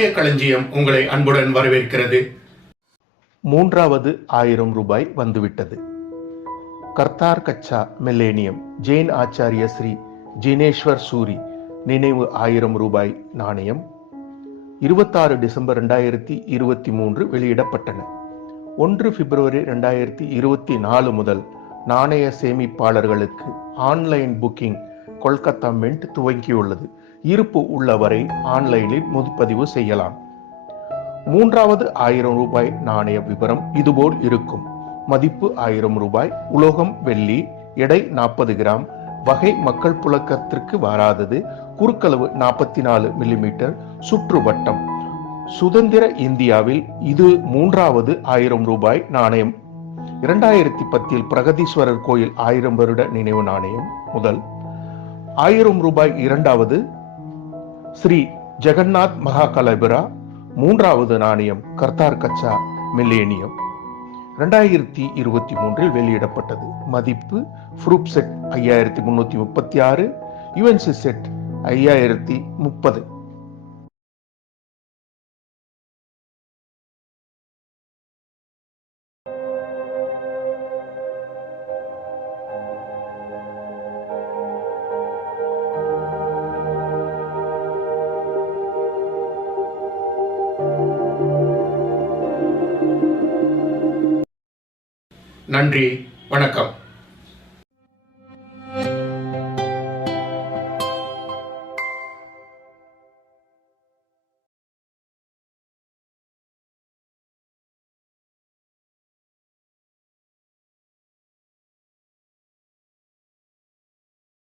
நாணய களஞ்சியம் உங்களை அன்புடன் வரவேற்கிறது. மூன்றாவது 1000 ரூபாய் வந்துவிட்டது. கர்த்தார் கச்சா மில்லேனியம் ஜெயின் ஆச்சாரிய ஸ்ரீ ஜினேஸ்வர் சூரி நினைவு 1000 ரூபாய் நாணயம் 26 டிசம்பர் 2023 வெளியிடப்பட்டன. 1 பிப்ரவரி 2024 முதல் நாணய சேமிப்பாளர்களுக்கு ஆன்லைன் புக்கிங் கொல்கத்தா மின்ட் துவங்கியுள்ளது. இருப்பு உள்ளவரை ஆன்லைனில் முன்பதிவு செய்யலாம். மூன்றாவது 1000 ரூபாய் நாணய விவரம் இதுபோல் இருக்கும். மதிப்பு 1000 ரூபாய், உலோகம் வெள்ளி, எடை 40 கிராம், வகை மக்கள் புழக்கத்திற்கு வராதது, குறுக்களவு 44 மில்லிமீட்டர், சுற்று வட்டம். சுதந்திர இந்தியாவில் இது மூன்றாவது 1000 ரூபாய் நாணயம். 2010 பிரகதீஸ்வரர் கோயில் 1000 வருட நினைவு நாணயம் முதல். 1000 ரூபாய் இரண்டாவது ஸ்ரீ ஜெகநாத் மகாகலபிரா. மூன்றாவது நாணயம் கர்த்தார் கச்சா மில்லேனியம் 2023 வெளியிடப்பட்டது. மதிப்பு ஃப்ரூப் செட் 5336, யுஎன்சி செட் 5030. நன்றி, வணக்கம்.